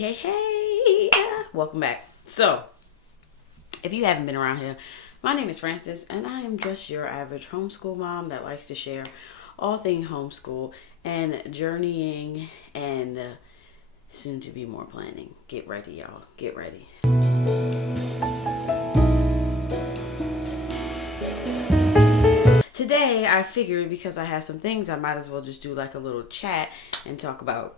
Hey, welcome back. So, if you haven't been around here, my name is Frances, and I am just your average homeschool mom that likes to share all things homeschool and journeying and soon to be more planning. Get ready, y'all. Get ready. Today, I figured because I have some things, I might as well just do like a little chat and talk about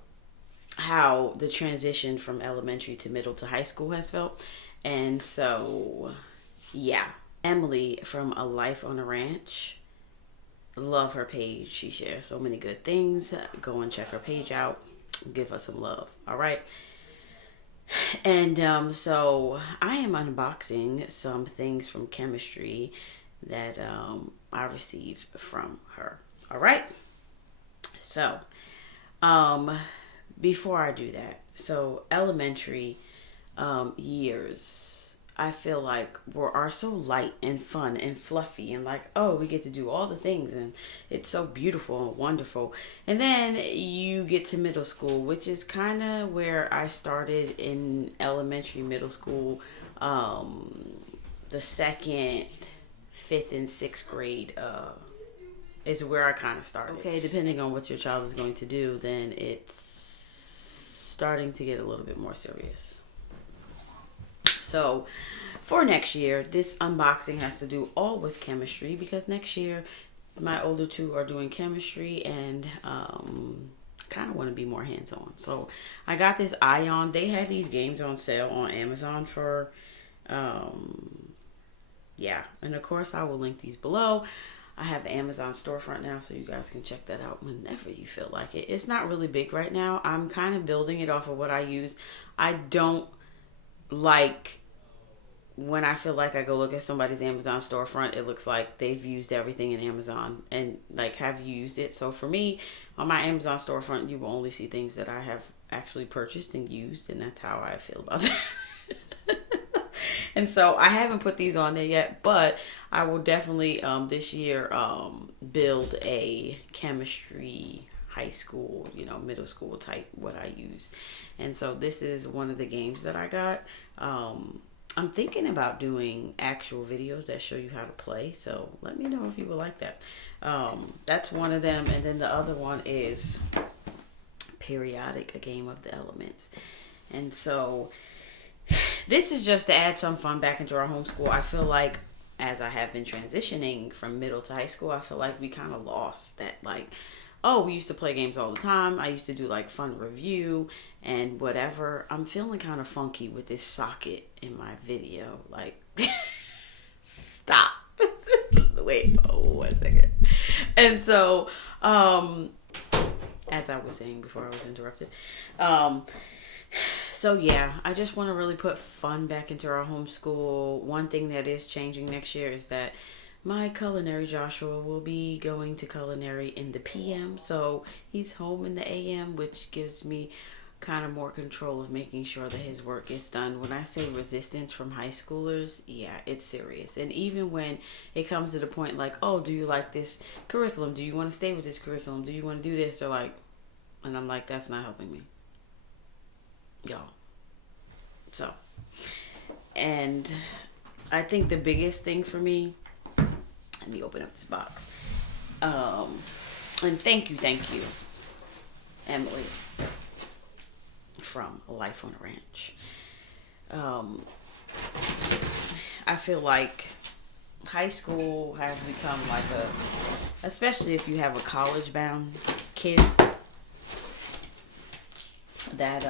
how the transition from elementary to middle to high school has felt. And so, yeah. Emily from A Life on a Ranch. Love her page. She shares so many good things. Go and check her page out. Give her some love. All right. And so I am unboxing some things from chemistry that I received from her. All right. So, before I do that, so elementary years, I feel like are so light and fun and fluffy and like, oh, we get to do all the things and it's so beautiful and wonderful. And then you get to middle school, which is kind of where I started in elementary, middle school, the second, fifth, and sixth grade is where I kind of started. Okay, depending on what your child is going to do, then it's starting to get a little bit more serious. So for next year, this unboxing has to do all with chemistry because next year my older two are doing chemistry and kind of want to be more hands-on. So I got this Ion. They had these games on sale on Amazon for yeah, and of course I will link these below. I have the Amazon storefront now, so you guys can check that out whenever you feel like it. It's not really big right now. I'm kind of building it off of what I use. I don't like when I feel like I go look at somebody's Amazon storefront, it looks like they've used everything in Amazon and like have used it. So for me, on my Amazon storefront, you will only see things that I have actually purchased and used, and that's how I feel about that. And so I haven't put these on there yet, but I will definitely this year build a chemistry high school, middle school type what I use. And so this is one of the games that I got. I'm thinking about doing actual videos that show you how to play, so let me know if you would like that. That's one of them, and then the other one is Periodic, a game of the elements. And so this is just to add some fun back into our homeschool. I feel like as I have been transitioning from middle to high school, I feel like we kind of lost that, like, oh, we used to play games all the time. I used to do like fun review and whatever. I'm feeling kind of funky with this socket in my video. Like, stop. Wait, 1 second. And so, as I was saying before I was interrupted, so yeah, I just want to really put fun back into our homeschool. One thing that is changing next year is that my culinary Joshua will be going to culinary in the PM, so he's home in the AM, which gives me kind of more control of making sure that his work gets done. When I say resistance from high schoolers, yeah, it's serious. And even when it comes to the point like, oh, do you like this curriculum? Do you want to stay with this curriculum? Do you want to do this? They're like, and I'm like, that's not helping me, y'all. So, and I think the biggest thing for me, let me open up this box. And thank you, Emily from A Life on a Ranch. I feel like high school has become like especially if you have a college-bound kid, that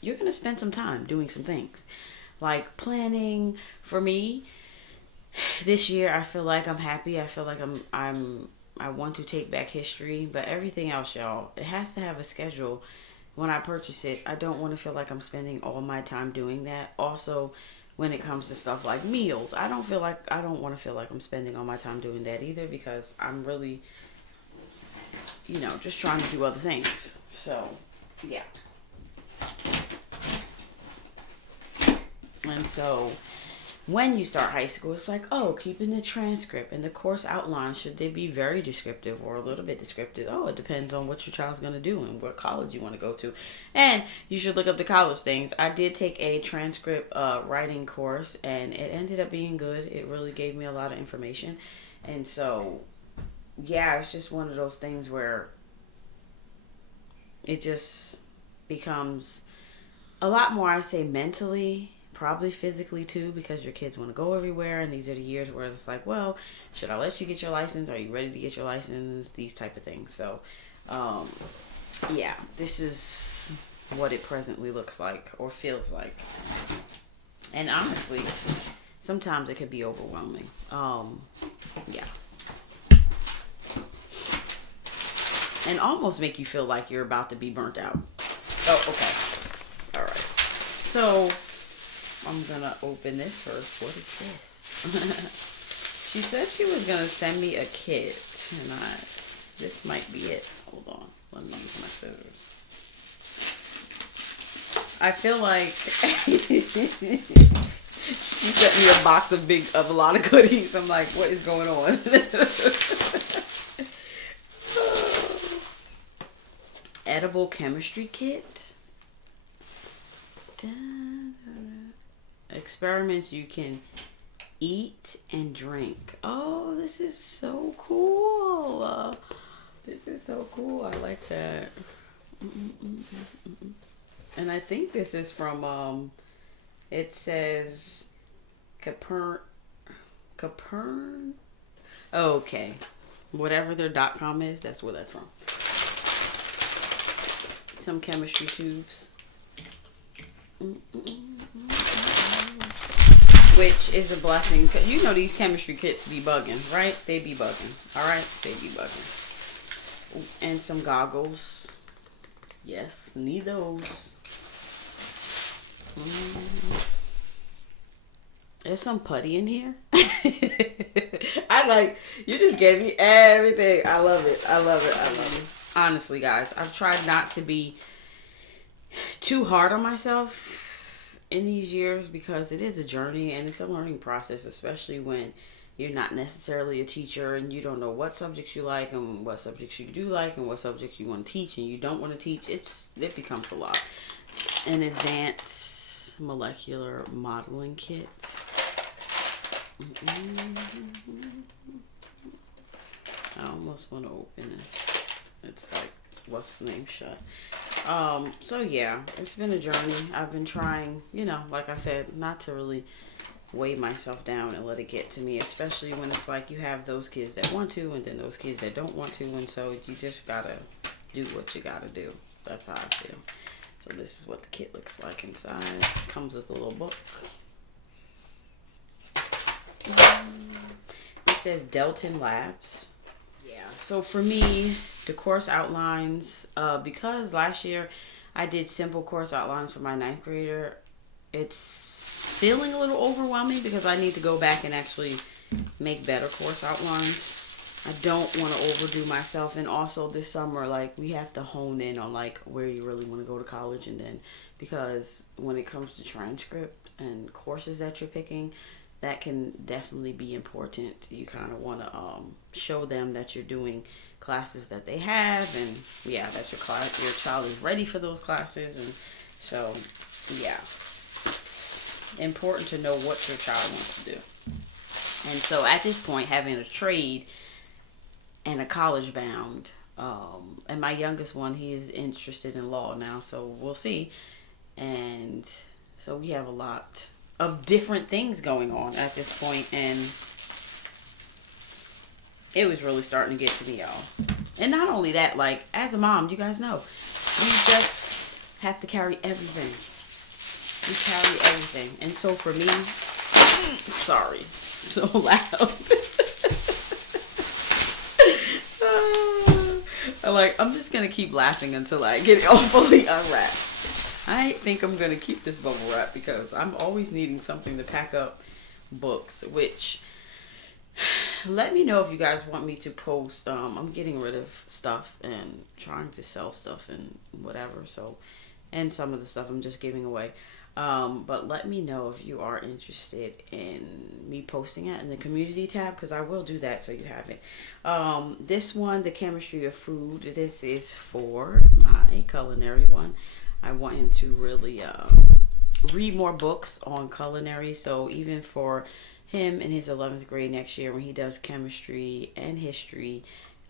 you're gonna spend some time doing some things like planning. For me, this year I feel like I'm happy. I feel like I want to take back history, but everything else, y'all, it has to have a schedule. When I purchase it, I don't want to feel like I'm spending all my time doing that. Also, when it comes to stuff like meals, I don't want to feel like I'm spending all my time doing that either, because I'm really, just trying to do other things. So, yeah. And so when you start high school, it's like, oh, keeping the transcript and the course outline, should they be very descriptive or a little bit descriptive? Oh, it depends on what your child's going to do and what college you want to go to. And you should look up the college things. I did take a transcript writing course, and it ended up being good. It really gave me a lot of information. And so, yeah, it's just one of those things where it just becomes a lot more, I say, mentally, probably physically too, because your kids want to go everywhere, and these are the years where it's like, well, should I let you get your license? Are you ready to get your license? These type of things. So, yeah, this is what it presently looks like or feels like. And honestly, sometimes it could be overwhelming. Yeah. And almost make you feel like you're about to be burnt out. Oh, okay. All right. So, I'm going to open this first. What is this? She said she was going to send me a kit. And this might be it. Hold on. Let me use my scissors. I feel like she sent me a box of a lot of goodies. I'm like, what is going on? Edible chemistry kit. Experiments you can eat and drink. Oh, this is so cool. This is so cool. I like that. And I think this is from, it says Capern. Oh, okay. Whatever their .com is, that's where that's from. Some chemistry tubes. Which is a blessing. Cause you know these chemistry kits be bugging, right? They be bugging. Alright? They be bugging. And some goggles. Yes, need those. There's some putty in here. You just gave me everything. I love it. I love it. I love it. Honestly, guys, I've tried not to be too hard on myself in these years because it is a journey and it's a learning process, especially when you're not necessarily a teacher and you don't know what subjects you like and what subjects you do like and what subjects you want to teach and you don't want to teach. It becomes a lot. An advanced molecular modeling kit. I almost want to open it. It's like, what's the name shut? So yeah, it's been a journey. I've been trying, like I said, not to really weigh myself down and let it get to me, especially when it's like you have those kids that want to and then those kids that don't want to, and so you just gotta do what you gotta do. That's how I feel. So this is what the kit looks like inside. It comes with a little book. It says Delton Labs. Yeah, so for me, the course outlines, because last year I did simple course outlines for my 9th grader, it's feeling a little overwhelming because I need to go back and actually make better course outlines. I don't want to overdo myself, and also this summer, we have to hone in on where you really want to go to college, and then because when it comes to transcript and courses that you're picking, that can definitely be important. You kind of want to show them that you're doing classes that they have, and that your child is ready for those classes, and so it's important to know what your child wants to do. And so at this point, having a trade and a college bound, and my youngest one, he is interested in law now, so we'll see. And so we have a lot of different things going on at this point, and it was really starting to get to me, y'all. And not only that, as a mom, you guys know, we just have to carry everything. We carry everything. And so for me, sorry, so loud. I'm just going to keep laughing until I get it all fully unwrapped. I think I'm going to keep this bubble wrap because I'm always needing something to pack up books, which, let me know if you guys want me to post. I'm getting rid of stuff and trying to sell stuff and whatever. So, and some of the stuff I'm just giving away. But let me know if you are interested in me posting it in the community tab, because I will do that so you have it. This one, the chemistry of food, this is for my culinary one. I want him to really read more books on culinary. So even for him in his 11th grade next year, when he does chemistry and history,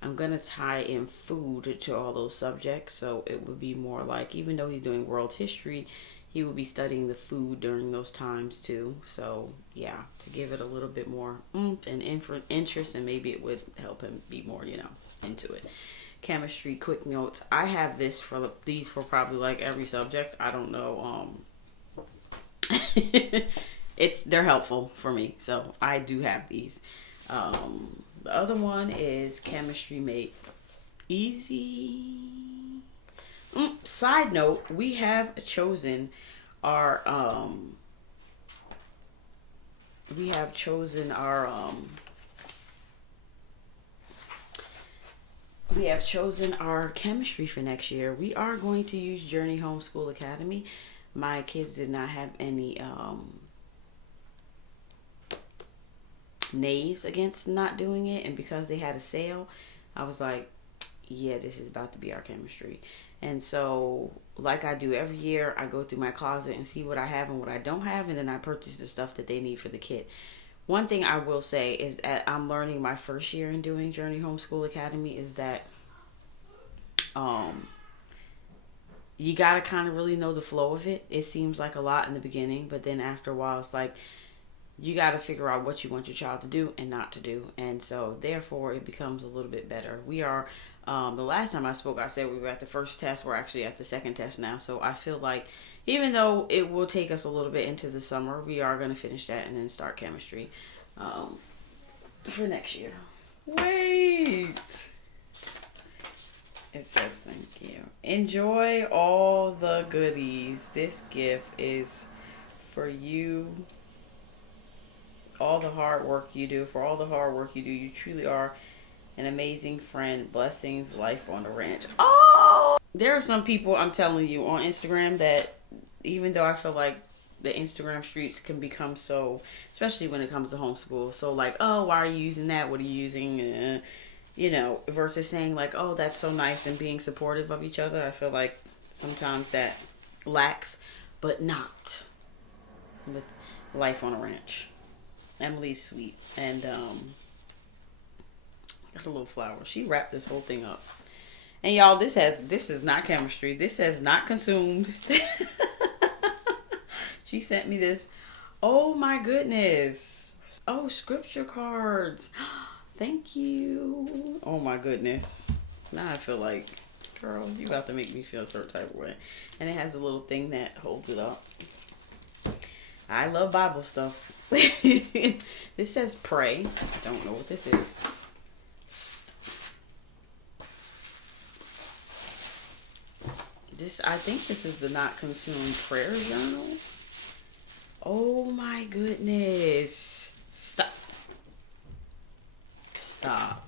I'm going to tie in food to all those subjects. So it would be more like, even though he's doing world history, he will be studying the food during those times too. So yeah, to give it a little bit more oomph and interest, and maybe it would help him be more, into it. Chemistry quick notes. I have these for probably like every subject. I don't know. They're helpful for me, so I do have these. The other one is chemistry made easy. Side note, we have chosen our chemistry for next year. We are going to use Journey Homeschool Academy. My kids did not have any nays against not doing it, and because they had a sale, I was like, yeah, this is about to be our chemistry. And so, like I do every year, I go through my closet and see what I have and what I don't have, and then I purchase the stuff that they need for the kit. One thing I will say is that I'm learning my first year in doing Journey Homeschool Academy is that you got to kind of really know the flow of it. It seems like a lot in the beginning, but then after a while, it's like you got to figure out what you want your child to do and not to do. And so, therefore, it becomes a little bit better. We are... the last time I spoke, I said we were at the first test. We're actually at the second test now. So I feel like even though it will take us a little bit into the summer, we are going to finish that and then start chemistry for next year. Wait! It says thank you. Enjoy all the goodies. This gift is for you. All the hard work you do. For all the hard work you do, you truly are an amazing friend. Blessings, life on the ranch. Oh! There are some people, I'm telling you, on Instagram that, even though I feel like the Instagram streets can become so, especially when it comes to homeschool, so like, oh, why are you using that? What are you using? Versus saying like, oh, that's so nice, and being supportive of each other. I feel like sometimes that lacks, but not with Life on a Ranch. Emily's sweet, and got a little flower. She wrapped this whole thing up. And y'all, this is not chemistry. This says not consumed. She sent me this. Oh my goodness. Oh, scripture cards. Thank you. Oh my goodness. Now I feel like, girl, you about to make me feel a certain type of way. And it has a little thing that holds it up. I love Bible stuff. This says pray. I don't know what this is. I think this is the not consumed prayer journal. Oh my goodness. Stop.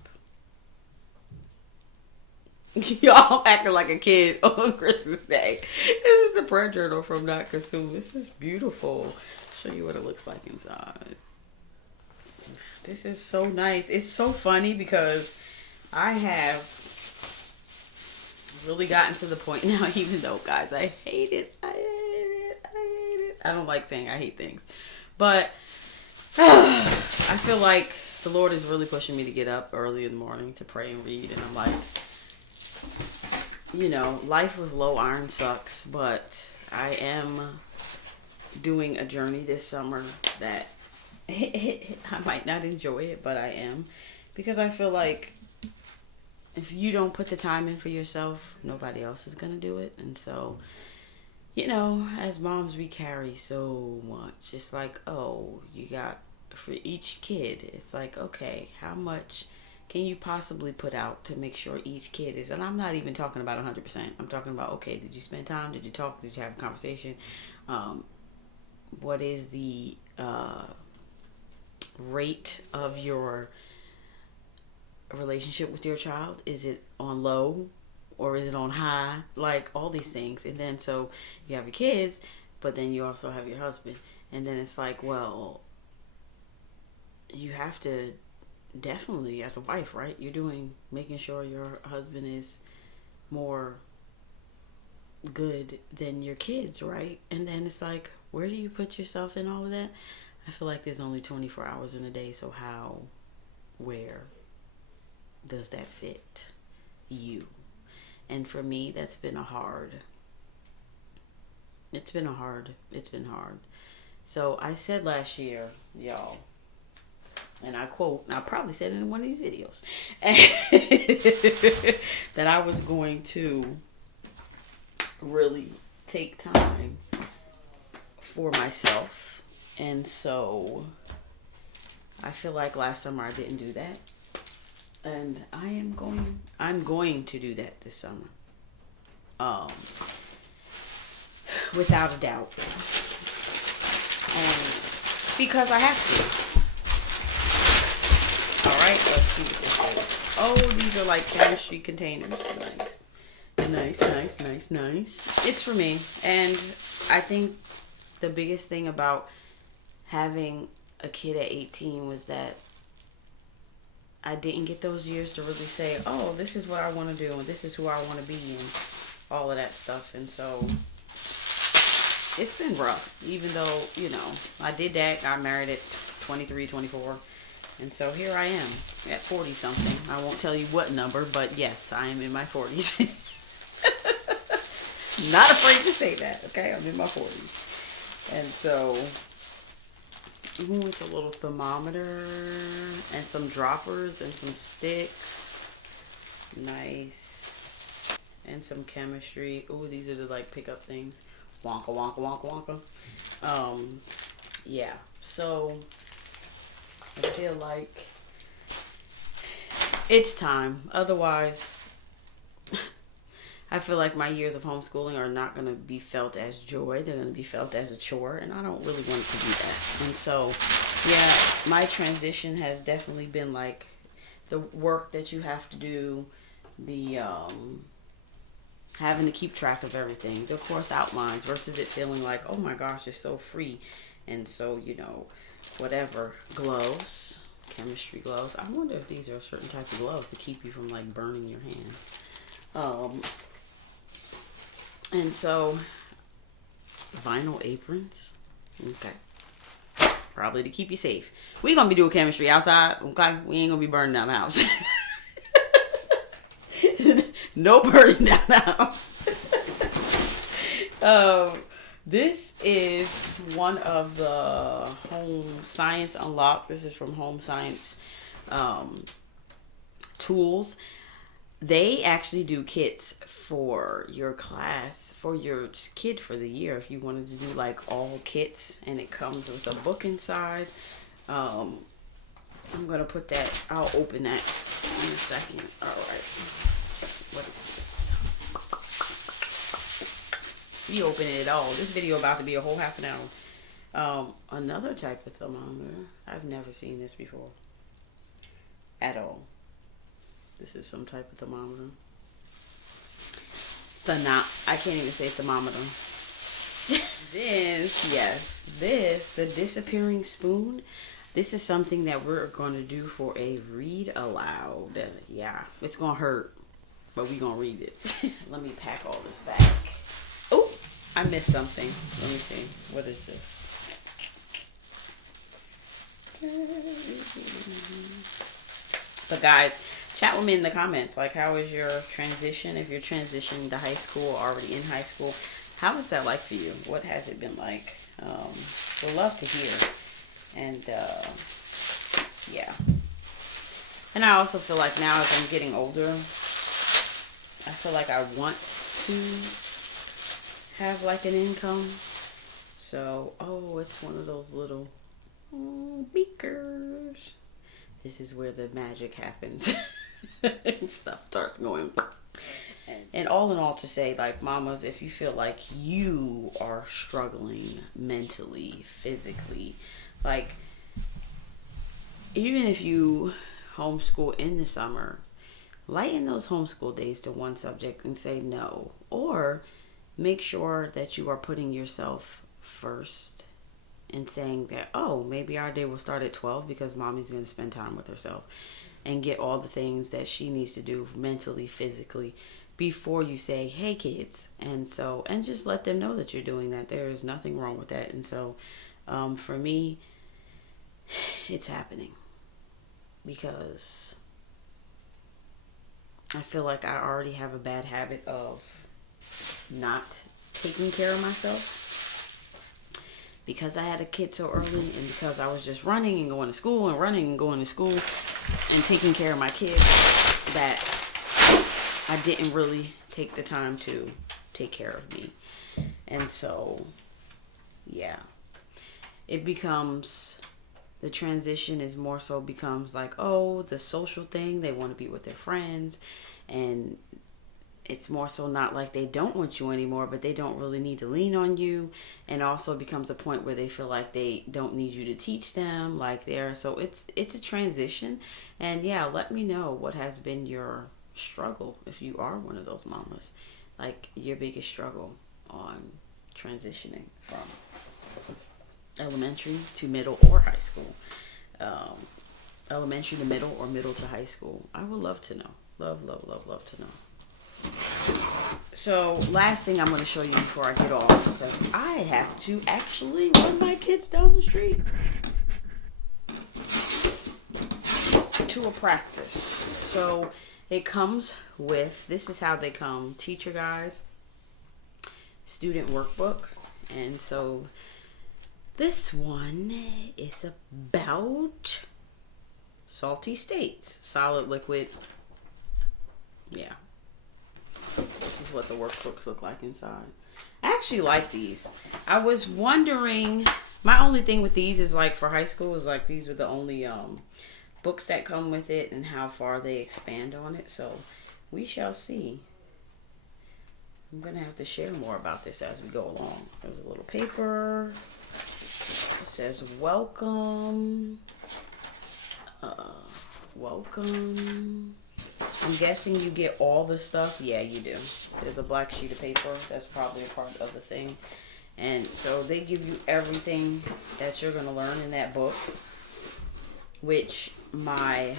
Y'all acting like a kid on Christmas Day. This is the prayer journal from Not Consumed. This is beautiful. Show you what it looks like inside. This is so nice. It's so funny because I have really gotten to the point now, even though, guys, I hate it. I don't like saying I hate things. But I feel like the Lord is really pushing me to get up early in the morning to pray and read. And I'm like, life with low iron sucks. But I am doing a journey this summer that I might not enjoy it, but I am. Because I feel like if you don't put the time in for yourself, nobody else is going to do it. And so, as moms, we carry so much. It's like, oh, you got, for each kid, it's like, okay, how much can you possibly put out to make sure each kid is, and I'm not even talking about 100%. I'm talking about, okay, did you spend time? Did you talk? Did you have a conversation? What is the rate of your relationship with your child? Is it on low or is it on high? Like all these things. And then so you have your kids, but then you also have your husband. And then it's like, well, you have to definitely, as a wife, right? You're making sure your husband is more good than your kids, right? And then it's like, where do you put yourself in all of that? I feel like there's only 24 hours in a day, so where does that fit you? And for me, it's been hard. So I said last year, y'all, and I quote, and I probably said it in one of these videos, that I was going to really take time for myself. And so I feel like last summer I didn't do that. And I'm going to do that this summer. Without a doubt. And because I have to. Alright, let's see what this is. Oh, these are like chemistry containers. Nice. It's for me. And I think the biggest thing about having a kid at 18 was that I didn't get those years to really say, oh, this is what I want to do and this is who I want to be and all of that stuff. And so it's been rough, even though, I did that, got married at 23, 24. And so here I am at 40 something. I won't tell you what number, but yes, I am in my 40s. Not afraid to say that, okay? I'm in my 40s. And so with a little thermometer and some droppers and some sticks. Nice. And some chemistry. Ooh, these are the like pickup things. Wonka, wonka, wonka, wonka. Yeah. So I feel like it's time. Otherwise, I feel like my years of homeschooling are not going to be felt as joy. They're going to be felt as a chore, and I don't really want it to be that. And so, yeah, my transition has definitely been like the work that you have to do, the having to keep track of everything, the course outlines versus it feeling like, oh my gosh, it's so free. And so, whatever, gloves, chemistry gloves. I wonder if these are a certain type of gloves to keep you from like burning your hand. And so, vinyl aprons. Okay. Probably to keep you safe. We're going to be doing chemistry outside. Okay. We ain't going to be burning down the house. No burning down the house. This is one of the Home Science Unlocked. This is from Home Science Tools. They actually do kits for your class, for your kid for the year. If you wanted to do like all kits, and it comes with a book inside. I'm going to put that, I'll open that in a second. All right. What is this? We opening it all. This video about to be a whole half an hour. Another type of thermometer. I've never seen this before. At all. This is some type of thermometer. I can't even say thermometer. The disappearing spoon. This is something that we're going to do for a read aloud. Yeah, it's going to hurt, but we're going to read it. Let me pack all this back. Oh, I missed something. Let me see. What is this? But guys, chat with me in the comments. Like, how is your transition? If you're transitioning to high school, already in high school, how is that like for you? What has it been like? We'd love to hear. And, yeah. And I also feel like now as I'm getting older, I feel like I want to have like an income. So, it's one of those little beakers. This is where the magic happens. And stuff starts going. And all in all to say, like, mamas, if you feel like you are struggling mentally, physically, like, even if you homeschool in the summer, lighten those homeschool days to one subject and say no. Or make sure that you are putting yourself first and saying that, oh, maybe our day will start at 12 because mommy's going to spend time with herself and get all the things that she needs to do mentally, physically, before you say, hey kids. And just let them know that you're doing that. There is nothing wrong with that. And so for me, it's happening because I feel like I already have a bad habit of not taking care of myself because I had a kid so early, and because I was just running and going to school and running and going to school and taking care of my kids, that I didn't really take the time to take care of me. And so, yeah, it becomes, the transition is more so becomes like, oh, the social thing, they want to be with their friends, and it's more so not like they don't want you anymore, but they don't really need to lean on you. And also becomes a point where they feel like they don't need you to teach them, so it's a transition. And yeah, let me know what has been your struggle if you are one of those mamas, like your biggest struggle on transitioning from elementary to middle or high school, elementary to middle or middle to high school. I would love to know. Love to know. So last thing I'm going to show you before I get off, because I have to actually run my kids down the street to a practice. So it comes with, this is how they come: teacher guide, student workbook. And so this one is about salty states, solid, liquid. Yeah. This is what the workbooks look like inside. I actually like these. I was wondering, my only thing with these is like for high school is like these were the only books that come with it and how far they expand on it. So we shall see. I'm going to have to share more about this as we go along. There's a little paper. It says welcome. Welcome. I'm guessing you get all the stuff. Yeah, you do. There's a black sheet of paper. That's probably a part of the thing. And so they give you everything that you're going to learn in that book, which my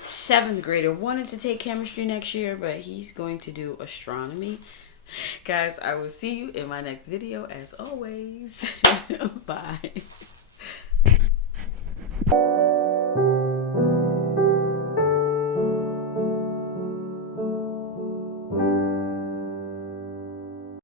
7th grader wanted to take chemistry next year, but he's going to do astronomy. Guys, I will see you in my next video as always. Bye.